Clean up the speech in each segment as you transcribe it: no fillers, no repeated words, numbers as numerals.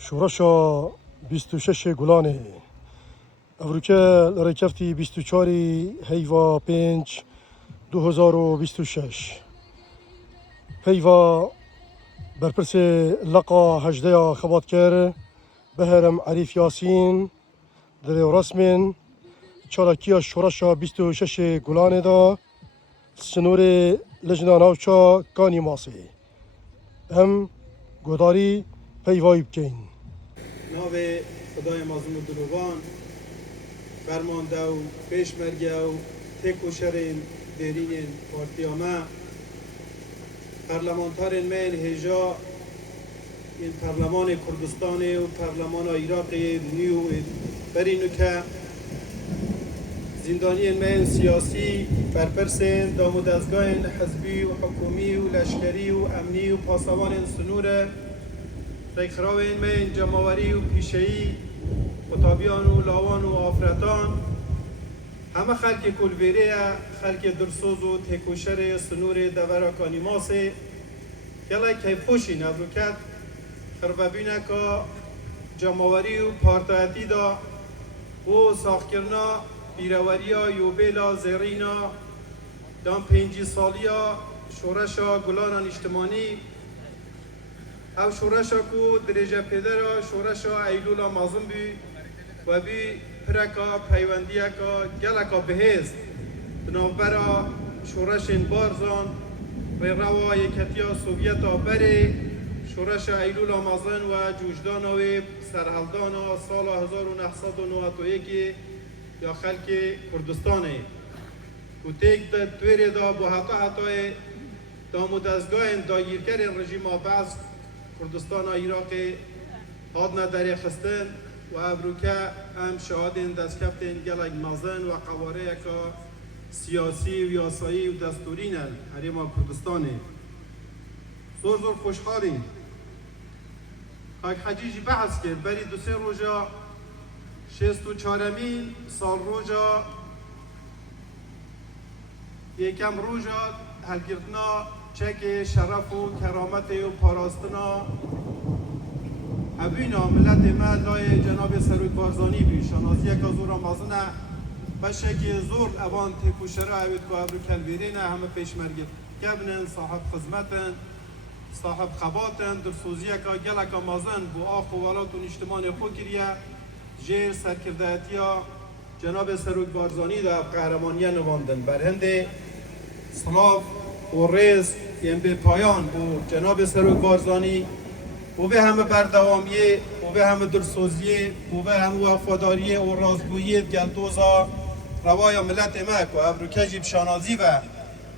شورشا 26 گلانه افریقا لرکفتی 24 هیوا 5 2026 هیوا برپرس لقا هجده خبات کر بهرم عریف یاسین در رسمین چالاکیا شورشا 26 گلانه دا سنور لجنا ناوچا کانی ماسی هم گوداری پیوایی بکین ناو خدای مازم و دروان فرمانده و پیشمرگه و تک و شرین دیرین پارتیامه پارلمانتارین من هجا این پارلمان کردستان و پارلمان عراق نیو برینو که زندانی من سیاسی برپرسین دامو دستگاه حزبی و حکومی و لشکری و امنی و پاسوان سنور ریخراوین من جماوری و پیشهی قطابیان و لاوان و آفرتان همه خلق کلویره خلق درسوز و تکوشر سنور دورا کانیماسه یلا که خوشی نبروکت خرببینه که جماوری و پارتایتی دا و ساخکرنا بیروریا یوبیلا زیرینا دام 5 سالیا شورشا گلانان اجتماعی او شورشا کو درجه پدر شورشا ایلولا مازم بی و بی پرکا پیوندیا کا گلکا بهز بنابرا شورشین بارزان و روا یکتیا سوویتا بره شورشا ایلولا مازن و جوجدان و سرحلدان سال 1991 یا خلق کردستانه و تک دویره دا با حتا دامو دستگاه داگیرکرین رژیم بعض کردستان عراق هادنا در خستن و ابروکه هم شهادین دستکفتین گلک مازن و قواره که سیاسی و یاسایی و دستورینن حریم کردستانه زور خوشحالین که حجیجی بحث کرد بری 2-3 روزا 64مین سال روزا یکم روزا هلگردنا چک شرف و کرامت و پاراستنا هبینا ملت ما لای جناب سروک بارزانی بی شنازی که زور مازنه بشه که زور اوان تکوشره اوید که ابرو کلویرینه همه پیشمرگی کبنن صاحب خدمتن صاحب خباتن در سوزیه که گلک مازن بو آخ و ولاتون اجتماع خو کریه جیر سرکردهتیا جناب سروک بارزانی دا قهرمانیه نواندن بر هنده صلاف و ریز یعنی به پایان بو جناب سروک بارزانی و به همه بردوامیه و به همه درسوزیه و به همه وفاداریه و رازگویی گلدوزا روای ملت امک و ابروکجی بشانازی و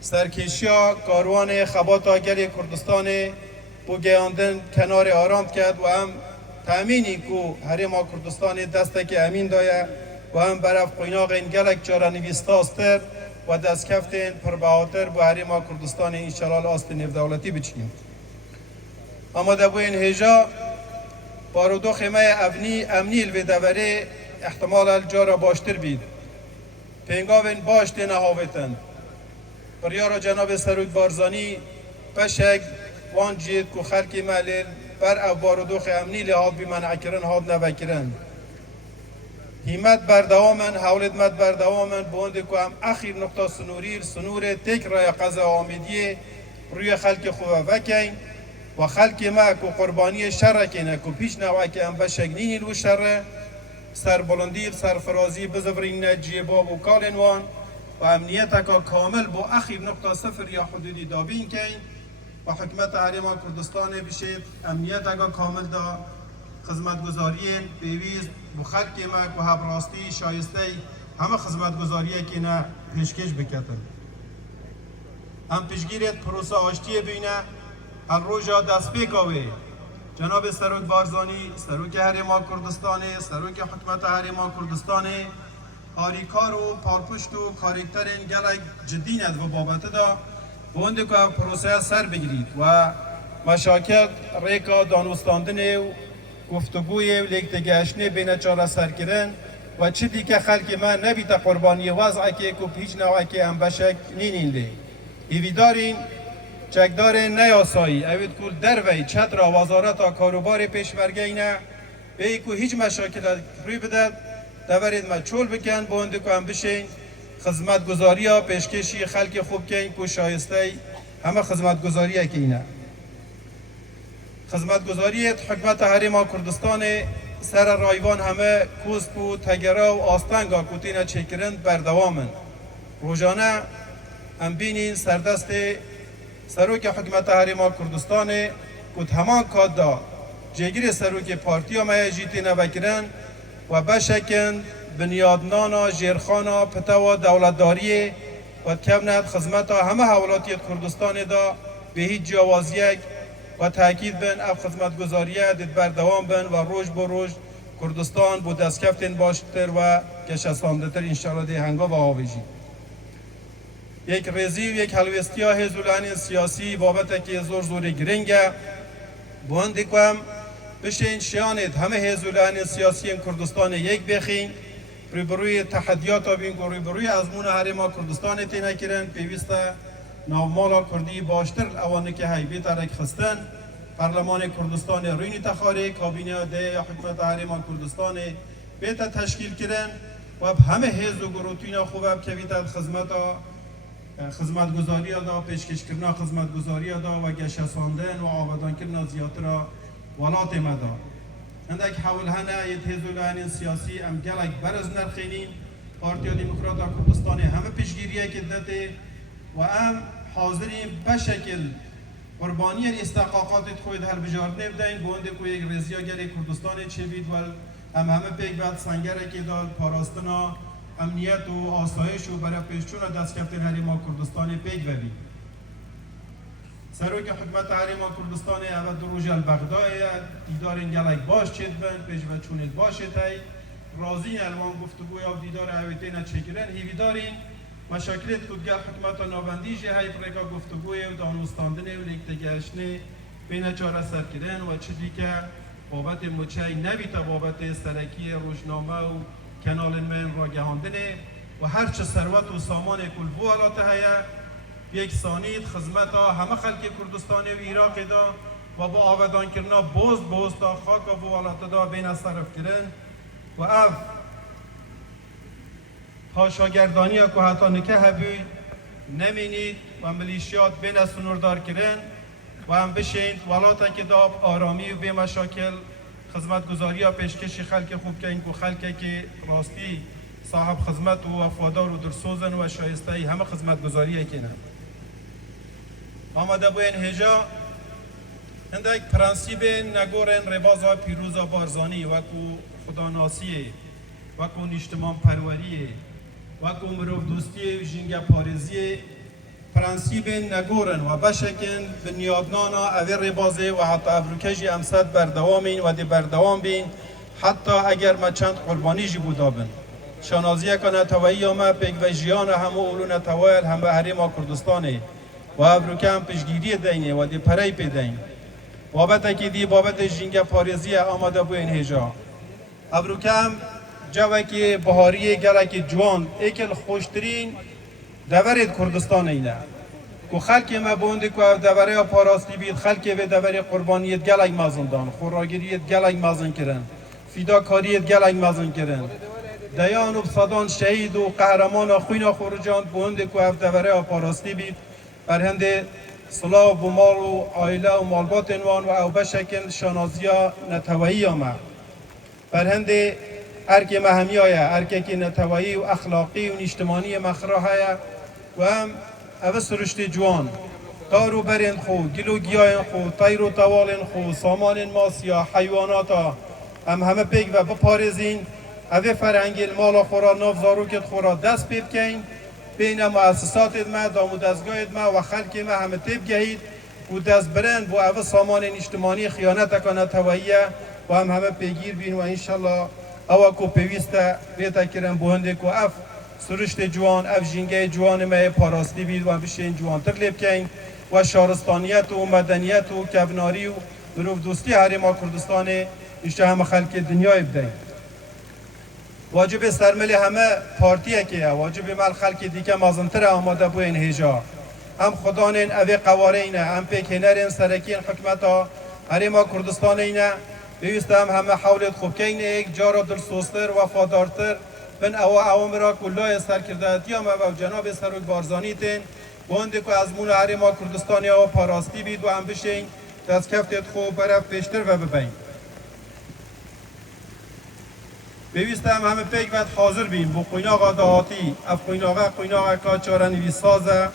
سرکشیا کاروان خباتا گل کردستان بو گیاندن کنار آرام کرد و هم تأمینی که حریم کردستان دسته که امین دایه و هم برف قیناق این گلک چاره نویستاستر و دست کفتین پربهاتر با حریم کردستان انشالله آست نفدولتی بچنیم. اما دبو این هجا بارودو خیمه امنی الویدوره احتمال الجارا باشتر بید. پینگاوین باشت نهاویتن. پریارا جناب سروک بارزانی پشک وان جید که خلقی ملیل بر او بارودو امنی لحاظ بی منع کرن هاد نوکرن. همت بردوامن حولت بردوامن بونده که هم اخیر نقطه سنور تک رای قضا آمیدیه روی خلق خوبه وکین و خلق ما که قربانی شر کنه که پیش نوعه که هم بشگنینی رو شر سربلندی سرفرازی بزورین نجیه باب و کالنوان و امنیت که کامل با اخیر نقطه 0 یا حدودی دابین کن و حکمت حریم کردستان بشید امنیت که کامل دا خدمتگزارین پیویز بو خلق ما که هبراستی شایسته همه خدمتگزاریه که نه پیشکش بکتن هم پیشگیرت پروسه آشتی بینه هر روژا دست پیکاوه جناب سروک بارزانی سروک حریم کردستان سروک حکمت حریم کردستان آریکار و پارپشت و کاریکترین گلک جدی ند و بابت دا بونده که پروسه سر بگیرید و مشاکل ریکا دانستاندن و گفتگوی و لیکتگشنه بین چاره سرکرن و چی دیگه خلق من نبیت قربانی وضعی که پیچ نوعی که هم بشک نینینده ایویدارین چکدار نیاسایی اوید کل دروی چتر وزارت کاروبار پیشمرگه نه به که هیچ مشاکل روی بده دورید ما چول بکن بونده که هم بشین خدمت گذاری ها پیشکشی خلق خوب کن که شایسته همه خدمت گذاری که اینه خدمت گذاری حکومت حریم کردستان سر رایوان همه کوست و تگره و آستنگا کتین چکرند بردوامن روزانه هم بینین سردست سروک حکومت حریم کردستان کت همان کاد دا جگیر سروک پارتی ها مهجیتی نبکرن و بشکن بنیادنانا جیرخانا پتوا دولتداری و کبنت خدمت همه حوالاتی کردستان دا به هیچ جوازیک و تاکید بن اف خدمت گذاریه دید بردوام بن و روز به روز کردستان بود دستکفتن باشتر و کشستاندتر انشاءالله دی هنگا و آویجی یک ریزی و یک حلوستی ها هزولانی سیاسی بابت که زور گرنگه بوندی کم بشین شیانید همه هزولانی سیاسی کردستان یک بخین روبروی تحدیات ها بین روبروی ازمون حریم کردستان تینه کرن پیوسته نومالا کردی باشتر اوانه که هیبی ترک خستن پارلمان کردستان روینی تخاری کابینه ده حکومت حریم کردستان بیتا تشکیل کردن و همه حزب و گروتینا خوب که بیتا خدمت گذاری دا پیشکش کردن خدمت گذاری دا و گشتاندن و آبادان کردن زیاتر ولات مدا عندك حول هنا يتهزولان سیاسی ام گلک برز نرخینیم پارتی دموکرات کردستان همه پیشگیریه که داده و ام حاضرین بشکل قربانی استحقاقات خود هر بجاردن بدین بونده که یک رزیا گری کردستان چه بید و همه پیک بعد سنگره که دال پاراستنا امنیت و آسایش و برای پیشچون دست کفتن حریم کردستان پیک ببید سروک حکومت حریم کردستان اول دروج البغدای دیدار این گلک باش چید بند پیش و چونید باشید های رازی الوان گفتگوی آف دیدار اویتین چکرن هیوی دارین مشاکلت خودگر حکومت نابندیجی های پرکا گفتگوی و دانستاندنه و لیکتگشنه بین چاره سر کردن و چیزی که بابت مچه نبیتا بابت سرکی روزنامه و کنال من را گهاندنه و هرچه ثروت و سامان کل بو حالات هیا یک سانید خدمت ها همه خلق کردستان و عراق دا و با آبادان کردن بوز تا خاک و حالات دا بین صرف کردن و اف هاشاگردانی که حتی نکه هبی نمینید و ملیشیات بین سنوردار کردن و هم بشین والاتا که داب آرامی و به مشاکل خدمت گذاری ها پیشکشی خلق خوب که اینکو خلقه که راستی صاحب خدمت و وفادار و درسوزن و شایسته همه خدمت گذاری که نه آمده بوین هجا هندک پرنسیب نگورن ربازا پیروزا بارزانی وکو خداناسیه وکو نشتمان پروریه وکو مروف دوستی و جنگ پارزیه پرنسیب نگورن و بشکن بنیادنانا اوی ربازه و حتی ابروکجی امصد بردوامین و دی بردوام بین حتی اگر ما چند قربانی جی بودابن شانازیه کنه توایی ما پیک و جیان همه اولون توایل هم به حریم کردستانه و ابروکه هم پیشگیری دینه و دی پرای پیدین بابت که دی بابت جنگ پارزی آماده بو این هجا ابروکه هم جوکی بهاری گلک جوان ایکل خوشترین دورید کردستان اینه که خلک ما بونده که دوره پاراستی بید خلک به دوره قربانیت گلک مازندان خوراگیریت گلک مازن کرن فداکاریت گلک مازن کرن دیان و بصدان شهید و قهرمان خوینا خورجان بونده که دوره پاراستی بید برهند صلاح و مال و عائله و مالبات انوان و او بشکل شانازیا نتوایی آمه برهند ارک مهمی آیا ارک که نتوایی و اخلاقی و اجتماعی مخراه آیا و هم او سرشت جوان دارو برین خو گلو گیاین خو طیر و توالین خو سامان ماسیا حیواناتا همه پیک و بپارزین او فرهنگی مالا خورا ناف زاروکت خورا دست پیب کن بین مؤسسات ما دامو دستگاه ما و خلق ما همه تیب گهید و دست برن بو او سامان اجتماعی خیانت کنه توییه و همه پیگیر بین و انشالله او کو پیوسته بیتا کرن بوهنده کو اف سرشت جوان اف جنگه جوان ما پاراستی بید و بشین جوان تر لیب کن و شهرستانیت و مدنیت و کبناری و مروف دوستی حریم کردستان ایشته همه خلق دنیای بدهیم واجب سرمل همه پارتیه که واجب مال خلق دیگه مازنتر آماده بو این هجا هم خدانین اوی قوارینه هم پیکنرین سرکین حکمتا هریما کردستانینه بیوسته همه حولت خوب کینه یک جارا دلسوزتر و وفادارتر بن او اوامرا کلای سرکردهاتی هم و جناب سروک بارزانی تین بانده که از مون هریما کردستانی ها پاراستی بید و هم بشین دست کفتت خوب برف پیشتر و ببین بیوسته همه پیک باید حاضر بیم با قویناغا دهاتی اف قویناغا که چاره نویس سازه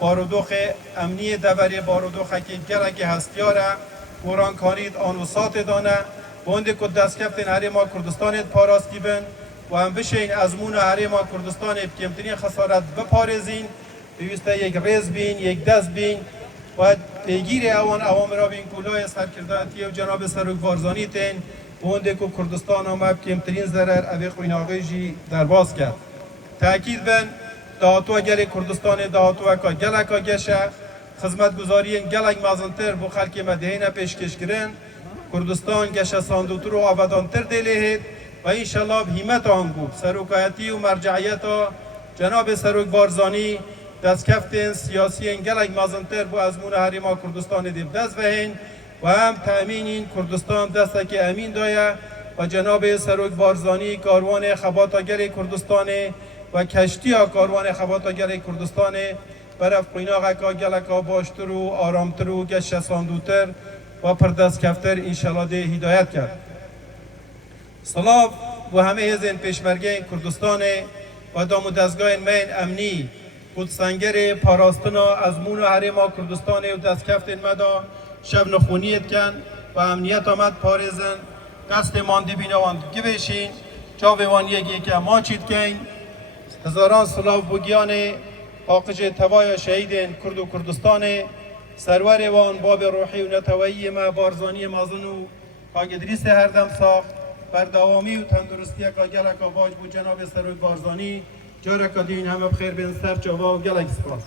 بارودوخ امنی دبری بارودوخ که گرک هستیاره قرآن کانید آنوسات دانه بانده که دست کفتین هریما کردستانت پاراستی بین و هم بشین ازمون هریما کردستان کمترین خسارت بپارزین بیوسته یک ریز بین یک دست بین و پیگیر اوامر بین کلای سرکرداتی و جناب سروک بارزانی تین بانده که کردستان هم کمترین ضرر اوی قویناغی جی درباز کرد تاکید بین دهاتو گل کردستان دهاتو که گلک گشه خدمت گزاری گلک مازنتر بو خلک مدهین پیشکش کرن کردستان گشه ساندوتر و آبادانتر دلیهید و انشالله همت آنگو سروکایتی و مرجعیت جناب سروک بارزانی دست کفتین سیاسی گلک مازنتر بو ازمون هریما کردستان دیب دست بهین و هم تأمین کردستان دسته که امین دایه و جناب سروک بارزانی کاروان خباتاگر کردستان و کشتی کاروان خباتاگر کردستان برف قویناغ که گلک باشتر و آرامتر و گشت ساندوتر و پردست کفتر انشالله ده هدایت کرد سلاف و همه هزین پیشمرگین کردستان و دام دستگاه مین امنی خودسنگر پاراستنا از مون و حریما کردستان و دست کفتین مدا شب نخونیت کن و امنیت آمد پارزن قصد ماندی بینوان گوشین چاویوان یکی که ما چید کن هزاران سلاف بگیان حاقج توای شهیدین کرد و کردستان سرور وان باب روحی و نتوایی ما بارزانی مازن و کاگدریس هر دم ساخت بر دوامی و تندرستی که گلک باج بود جناب سروک بارزانی جارک دین همه بخیر بین سر چاوا و گلک سپاس